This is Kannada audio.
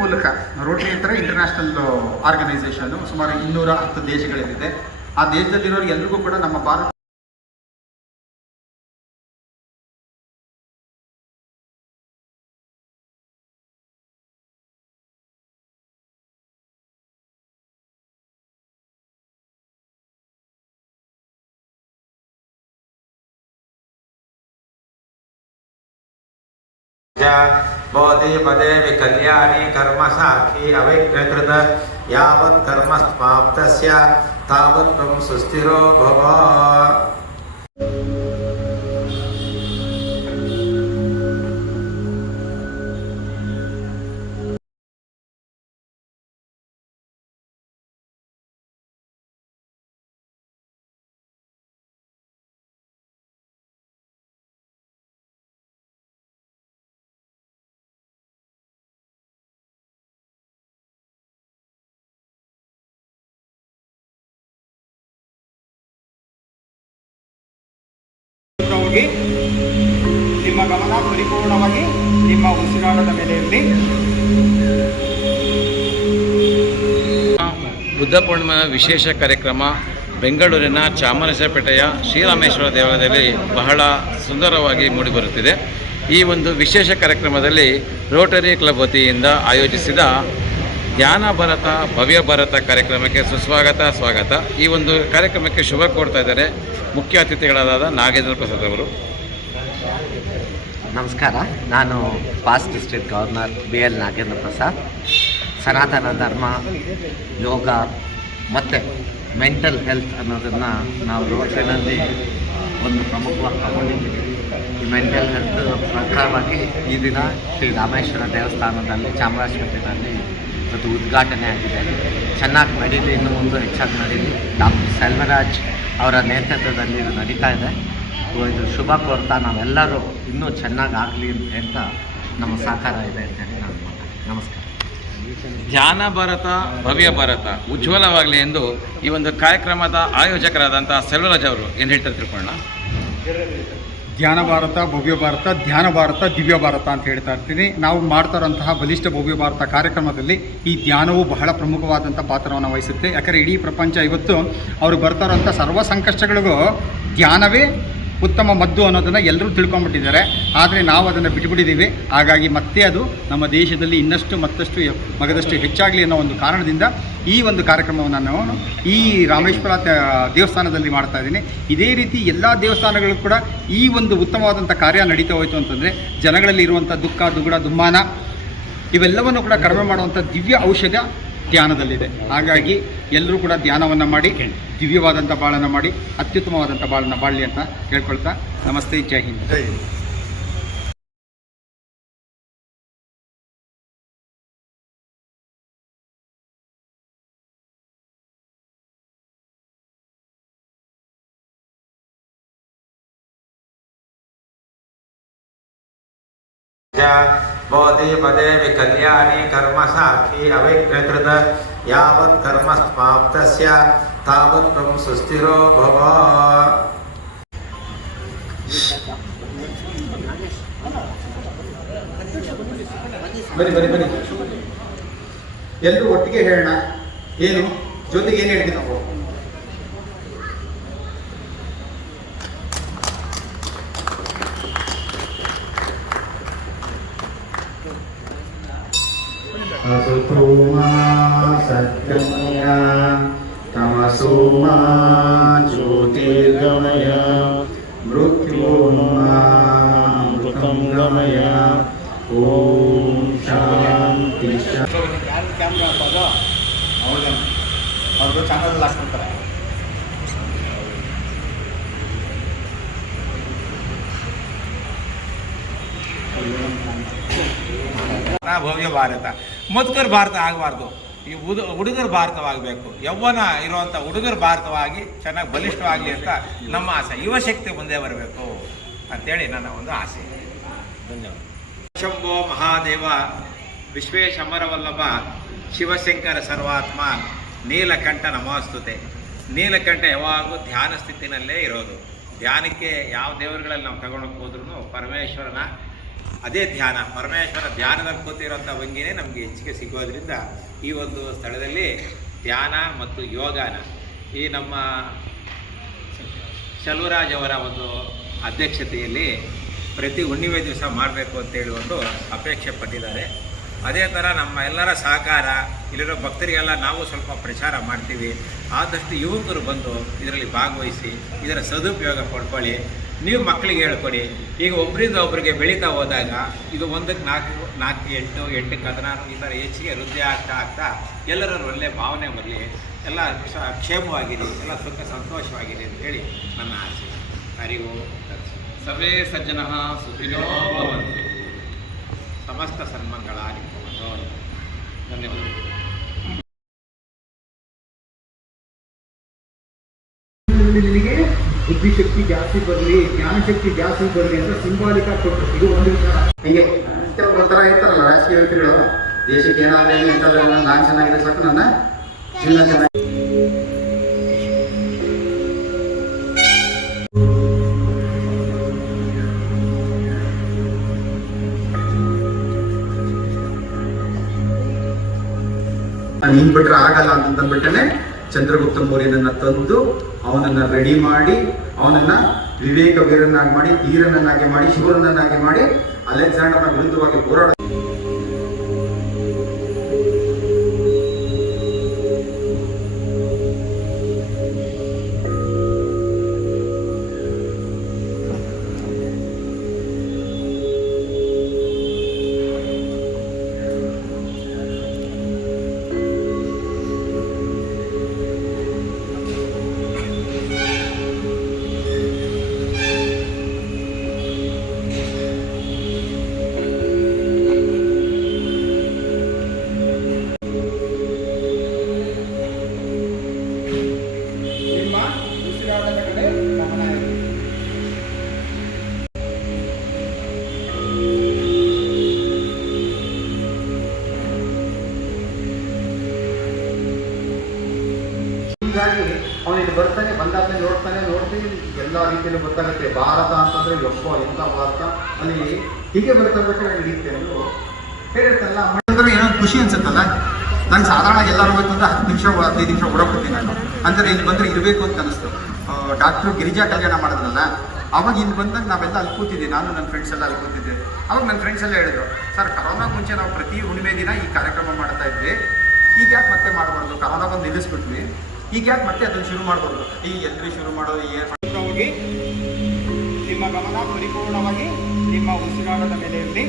ಮೂಲಕ ರೋಟರಿ ಅಂತ ಇಂಟರ್ನ್ಯಾಷನಲ್ ಆರ್ಗನೈಸೇಷನ್ ಸುಮಾರು 210 ದೇಶಗಳಲ್ಲಿದೆ. ಆ ದೇಶದಲ್ಲಿರೋರು ಎಲ್ರಿಗೂ ಕೂಡ ನಮ್ಮ ಭಾರತ बोधि पदे विकल्याणि कर्म साक्षी अविकृत यावत् कर्म समाप्तस्य तावत् त्वं सुस्थिरो भव. ನಿಮ್ಮ ಗಮನ ಪರಿಪೂರ್ಣವಾಗಿ ನಿಮ್ಮ ಉಸಿರಾಟದ ಮೇಲೆ ಇರಲಿ. ಬುದ್ಧ ಪೂರ್ಣಿಮಾ ವಿಶೇಷ ಕಾರ್ಯಕ್ರಮ ಬೆಂಗಳೂರಿನ ಚಾಮರಾಜಪೇಟೆಯ ಶ್ರೀರಾಮೇಶ್ವರ ದೇವಾಲಯದಲ್ಲಿ ಬಹಳ ಸುಂದರವಾಗಿ ಮೂಡಿಬರುತ್ತಿದೆ. ಈ ಒಂದು ವಿಶೇಷ ಕಾರ್ಯಕ್ರಮದಲ್ಲಿ ರೋಟರಿ ಕ್ಲಬ್ ವತಿಯಿಂದ ಆಯೋಜಿಸಿದ ಧ್ಯಾನ ಭಾರತ ಭವ್ಯ ಭಾರತ ಕಾರ್ಯಕ್ರಮಕ್ಕೆ ಸ್ವಾಗತ. ಈ ಒಂದು ಕಾರ್ಯಕ್ರಮಕ್ಕೆ ಶುಭ ಕೋರ್ತಾ ಇದ್ದಾರೆ ಮುಖ್ಯ ಅತಿಥಿಗಳಾದ ನಾಗೇಂದ್ರ ಪ್ರಸಾದ್ ಅವರು. ನಮಸ್ಕಾರ, ನಾನು past district governor BL Nagendra Prasad. ಸನಾತನ ಧರ್ಮ, ಯೋಗ ಮತ್ತು ಮೆಂಟಲ್ ಹೆಲ್ತ್ ಅನ್ನೋದನ್ನು ನಾವು ರೋಟರಿನಲ್ಲಿ ಒಂದು ಪ್ರಮುಖವಾಗಿ ತಗೊಂಡಿದ್ದೀವಿ. ಈ ಮೆಂಟಲ್ ಹೆಲ್ತ್ ಪ್ರಕಾರವಾಗಿ ಈ ದಿನ ಶ್ರೀ ರಾಮೇಶ್ವರ ದೇವಸ್ಥಾನದಲ್ಲಿ ಚಾಮರಾಜಪೇಟೆಯಲ್ಲಿ ಇವತ್ತು ಉದ್ಘಾಟನೆ ಆಗಿದೆ. ಚೆನ್ನಾಗಿ ನಡೀಲಿ, ಇನ್ನು ಮುಂದೆ ಹೆಚ್ಚಾಗಿ ನಡೀಲಿ. ಡಾಕ್ಟರ್ ಸೆಲ್ವರಾಜ್ ಅವರ ನೇತೃತ್ವದಲ್ಲಿ ಇದು ನಡೀತಾ ಇದೆ. ಇದು ಶುಭ ಕೋರ್ತಾ ನಾವೆಲ್ಲರೂ ಇನ್ನೂ ಚೆನ್ನಾಗಿ ಆಗಲಿ ಅಂತ ನಮ್ಮ ಸಹಕಾರ ಇದೆ ಅಂತ ಹೇಳಿ ನಾನು ನಮಸ್ಕಾರ. ಧ್ಯಾನ ಭಾರತ ಭವ್ಯ ಭಾರತ ಉಜ್ವಲವಾಗಲಿ ಎಂದು ಈ ಒಂದು ಕಾರ್ಯಕ್ರಮದ ಆಯೋಜಕರಾದಂಥ ಸೆಲ್ವರಾಜ್ ಅವರು ಏನು ಹೇಳ್ತಾರೆ ತಿಳ್ಕೊಳ್ಳೋಣ. ಧ್ಯಾನ ಭಾರತ ಭವ್ಯ ಭಾರತ, ಧ್ಯಾನ ಭಾರತ ದಿವ್ಯ ಭಾರತ ಅಂತ ಹೇಳ್ತಾ ಇರ್ತೀನಿ. ನಾವು ಮಾಡ್ತಾ ಇರೋಂತಹ ಬಲಿಷ್ಠ ಭವ್ಯ ಭಾರತ ಕಾರ್ಯಕ್ರಮದಲ್ಲಿ ಈ ಧ್ಯಾನವು ಬಹಳ ಪ್ರಮುಖವಾದಂಥ ಪಾತ್ರವನ್ನು ವಹಿಸುತ್ತೆ. ಯಾಕಂದರೆ ಇಡೀ ಪ್ರಪಂಚ ಇವತ್ತು ಅವರು ಬರ್ತಾ ಇರೋಂಥ ಸರ್ವ ಸಂಕಷ್ಟಗಳಿಗೂ ಧ್ಯಾನವೇ ಉತ್ತಮ ಮದ್ದು ಅನ್ನೋದನ್ನು ಎಲ್ಲರೂ ತಿಳ್ಕೊಂಬಿಟ್ಟಿದ್ದಾರೆ. ಆದರೆ ನಾವು ಅದನ್ನು ಬಿಟ್ಟುಬಿಟ್ಟಿದ್ದೀವಿ. ಹಾಗಾಗಿ ಮತ್ತೆ ಅದು ನಮ್ಮ ದೇಶದಲ್ಲಿ ಮತ್ತಷ್ಟು ಮಗದಷ್ಟು ಹೆಚ್ಚಾಗಲಿ ಅನ್ನೋ ಒಂದು ಕಾರಣದಿಂದ ಈ ಒಂದು ಕಾರ್ಯಕ್ರಮವನ್ನು ನಾನು ಈ ರಾಮೇಶ್ವರ ದೇವಸ್ಥಾನದಲ್ಲಿ ಮಾಡ್ತಾ ಇದ್ದೀನಿ. ಇದೇ ರೀತಿ ಎಲ್ಲ ದೇವಸ್ಥಾನಗಳು ಕೂಡ ಈ ಒಂದು ಉತ್ತಮವಾದಂಥ ಕಾರ್ಯ ನಡೀತಾ ಹೋಯಿತು ಅಂತಂದರೆ ಜನಗಳಲ್ಲಿ ಇರುವಂಥ ದುಃಖ, ದುಗುಡ, ದುಮ್ಮಾನ ಇವೆಲ್ಲವನ್ನು ಕೂಡ ಕಡಿಮೆ ಮಾಡುವಂಥ ದಿವ್ಯ ಔಷಧ ಧ್ಯಾನದಲ್ಲಿದೆ. ಹಾಗಾಗಿ ಎಲ್ಲರೂ ಕೂಡ ಧ್ಯಾನವನ್ನು ಮಾಡಿ ದಿವ್ಯವಾದಂಥ ಬಾಳನ್ನು ಮಾಡಿ ಅತ್ಯುತ್ತಮವಾದಂಥ ಬಾಳನ್ನು ಬಾಳಲಿ ಅಂತ ಕೇಳ್ಕೊಳ್ತಾ ನಮಸ್ತೆ, ಜೈ ಹಿಂದ್. बोधि पदे विकल्याणि कर्म साक्षी अविकृत यावत् कर्म समाप्तस्य तावत् त्वं सुस्थिरो भव. ಬನ್ನಿ ಎಲ್ಲರೂ ಒಟ್ಟಿಗೆ ಹೇಳೋಣ. ಏನು ಜೊತೆಗೆ ಏನು ಹೇಳ್ತೀವಿ ನಾವು? असुतोमा सत्यमय तमसोमा ज्योतिर्गमय मृत्योर्मामृतं गमय. ओम शांति. ಕ್ಯಾಮ್ರಾ ಹಾಕೋದು ಅವ್ರದ್ದು ಚಾನಲ್ ಹಾಕ್ಬಿಡ್ತಾರೆ. ಭವ್ಯ ಭಾರತ ಮುದುಕರ ಭಾರತ ಆಗಬಾರ್ದು, ಈ ಹುಡುಗರ ಭಾರತವಾಗಬೇಕು. ಯೌವನ ಇರುವಂಥ ಹುಡುಗರ ಭಾರತವಾಗಿ ಚೆನ್ನಾಗಿ ಬಲಿಷ್ಠವಾಗಲಿ ಅಂತ ನಮ್ಮ ಆಸೆ. ಯುವಶಕ್ತಿ ಮುಂದೆ ಬರಬೇಕು ಅಂತೇಳಿ ನನ್ನ ಒಂದು ಆಸೆ. ಧನ್ಯವಾದ. ಶಂಭೋ ಮಹಾದೇವ ವಿಶ್ವೇಶಮರವಲ್ಲಭ ಶಿವಶಂಕರ ಸರ್ವಾತ್ಮ ನೀಲಕಂಠ ನಮೋಸ್ತುತೆ. ನೀಲಕಂಠ ಯಾವಾಗೂ ಧ್ಯಾನ ಸ್ಥಿತಿನಲ್ಲೇ ಇರೋದು. ಧ್ಯಾನಕ್ಕೆ ಯಾವ ದೇವರುಗಳಲ್ಲಿ ನಾವು ತಗೊಂಡೋಗಿ ಹೋದ್ರೂ ಪರಮೇಶ್ವರನ ಅದೇ ಧ್ಯಾನ, ಪರಮೇಶ್ವರ ಧ್ಯಾನದಲ್ಲಿ ಕೂತಿರೋಂಥ ಭಂಗಿನೇ ನಮಗೆ ಹೆಚ್ಚಿಗೆ ಸಿಗೋದ್ರಿಂದ ಈ ಒಂದು ಸ್ಥಳದಲ್ಲಿ ಧ್ಯಾನ ಮತ್ತು ಯೋಗಾನ ಈ ನಮ್ಮ ಚಲುವರಾಜ್ ಅವರ ಒಂದು ಅಧ್ಯಕ್ಷತೆಯಲ್ಲಿ ಪ್ರತಿ ಹುಣ್ಣಿಮೆ ದಿವಸ ಮಾಡಬೇಕು ಅಂತೇಳಿ ಒಂದು ಅಪೇಕ್ಷೆ ಪಟ್ಟಿದ್ದಾರೆ. ಅದೇ ಥರ ನಮ್ಮ ಎಲ್ಲರ ಸಹಕಾರ, ಇಲ್ಲಿರೋ ಭಕ್ತರಿಗೆಲ್ಲ ನಾವು ಸ್ವಲ್ಪ ಪ್ರಚಾರ ಮಾಡ್ತೀವಿ. ಆದಷ್ಟು ಯುವಕರು ಬಂದು ಇದರಲ್ಲಿ ಭಾಗವಹಿಸಿ ಇದರ ಸದುಪಯೋಗ ಪಡ್ಕೊಳ್ಳಿ. ನೀವು ಮಕ್ಕಳಿಗೆ ಹೇಳ್ಕೊಡಿ. ಈಗ ಒಬ್ಬರಿಂದ ಒಬ್ಬರಿಗೆ ಬೆಳೀತಾ ಹೋದಾಗ ಇದು 1ಕ್ಕೆ 4, 4ಕ್ಕೆ 8, 8ಕ್ಕೆ 16 ಈ ಥರ ಹೆಚ್ಚಿಗೆ ವೃದ್ಧಿ ಆಗ್ತಾ ಎಲ್ಲರೂ ಒಳ್ಳೆಯ ಭಾವನೆ ಬರಲಿ, ಎಲ್ಲ ಕ್ಷೇಮವಾಗಿರಿ, ಎಲ್ಲ ಸುಖ ಸಂತೋಷವಾಗಿರಿ ಅಂತೇಳಿ ನನ್ನ ಆಸೆ. ಹರಿವು ಸರ್ವೇ ಸಜ್ಜನಃ ಸುಖಿನೋ ಭವಂತು. ಸಮಸ್ತ ಸನ್ಮಂಗಳಾನಿ ಭವಂತು. ಧನ್ಯವಾದಗಳು. ನಿನಗೆ ಬುದ್ಧಿಶಕ್ತಿ ಜಾಸ್ತಿ ಬರಲಿ, ಜ್ಞಾನಶಕ್ತಿ ಜಾಸ್ತಿ ಬರಲಿ ಅಂತ ಸಿಂಬಾಲಿಕ್ ಆಗಿ ಕೊಟ್ಟರು. ಇದು ಒಂದು ವಿಚಾರ. ಹೀಗೆ ಒಂಥರ ಇರ್ತಾರಲ್ಲ ರಾಜಕೀಯ ವ್ಯಕ್ತಿಗಳು, ದೇಶಕ್ಕೆ ಏನಾದ್ರೆ ಇಂಥದ್ದು ನಾನು ಚೆನ್ನಾಗಿದೆ ಸಾಕು, ನನ್ನ ಜೀವನ ಚೆನ್ನಾಗಿ. ಹಿಂಗ್ ಬಿಟ್ರೆ ಆಗಲ್ಲ ಅಂತಂದ್ಬಿಟ್ಟನೆ ಚಂದ್ರಗುಪ್ತ ಮೌರ್ಯನನ್ನ ತಂದು ಅವನನ್ನ ರೆಡಿ ಮಾಡಿ ಅವನನ್ನ ವಿವೇಕ ವೀರನಾಗಿ ಮಾಡಿ, ಧೀರನನ್ನಾಗಿ ಮಾಡಿ, ಶೂರನನ್ನಾಗಿ ಮಾಡಿ ಅಲೆಕ್ಸಾಂಡರ್ನ ವಿರುದ್ಧವಾಗಿ ಹೋರಾಡ. ಹೀಗಾಗಿ ಅವನಿಗೆ ಬರ್ತಾನೆ, ಬಂದಾದ್ಮೇಲೆ ನೋಡ್ತೀನಿ ಎಲ್ಲ ರೀತಿಯಲ್ಲೂ ಗೊತ್ತಾಗುತ್ತೆ. ಭಾರತ ಅಂತಂದ್ರೆ ಯಪ್ಪ ಎಂಥ ಭಾರತ, ಅಲ್ಲಿ ಹೀಗೆ ಬರ್ತಾಬೇಕಾದ್ರೆ ಹಿಡಿಯುತ್ತೆ ಎಂದು ಹೇಳಿರ್ತಲ್ಲ. ಏನೋ ಖುಷಿ ಅನ್ಸುತ್ತಲ್ಲ. ನಂಗೆ ಸಾಧಾರಣ ಎಲ್ಲರೂ ಹೋಯ್ತು ಅಂದ್ರೆ 10 ನಿಮಿಷ 15 ನಿಮಿಷ ಓಡಾಡ್ತೀನಿ ನಾನು. ಅಂದರೆ ಇಲ್ಲಿ ಬಂದರೆ ಇರಬೇಕು ಅಂತ ಅನಿಸ್ತು. ಡಾಕ್ಟ್ರು ಗಿರಿಜಾ ಕಲ್ಯಾಣ ಮಾಡಿದ್ರಲ್ಲ, ಅವಾಗ ಇಲ್ಲಿ ಬಂದಾಗ ನಾವೆಲ್ಲ ಅಲ್ಲಿ ಕೂತಿದ್ದೆ, ನಾನು ನನ್ನ ಫ್ರೆಂಡ್ಸ್ ಎಲ್ಲ ಅಲ್ಲಿ ಕೂತಿದ್ದೆ. ಅವಾಗ ನನ್ನ ಫ್ರೆಂಡ್ಸ್ ಎಲ್ಲ ಹೇಳಿದ್ರು, ಸರ್ ಕರೋನಾ ಮುಂಚೆ ನಾವು ಪ್ರತಿ ಹುಣ್ಣಿಮೆ ದಿನ ಈ ಕಾರ್ಯಕ್ರಮ ಮಾಡ್ತಾ ಇದ್ವಿ, ಈಗ ಯಾಕೆ ಮತ್ತೆ ಮಾಡಬಾರ್ದು, ಕರೋನಾ ಬಂದು ನಿಲ್ಲಿಸ್ಬಿಟ್ವಿ, ಈಗ ಯಾಕೆ ಮತ್ತೆ ಅದನ್ನು ಶುರು ಮಾಡಬಾರ್ದು, ಈ ಎಲ್ಲರೂ ಶುರು ಮಾಡೋದು ಏನು ಹೋಗಿ ನಿಮ್ಮ ಗಮನ ಪರಿಪೂರ್ಣವಾಗಿ ನಿಮ್ಮ ಉಸಿರಾಟದ ಮೇಲೆ ಇರಲಿ.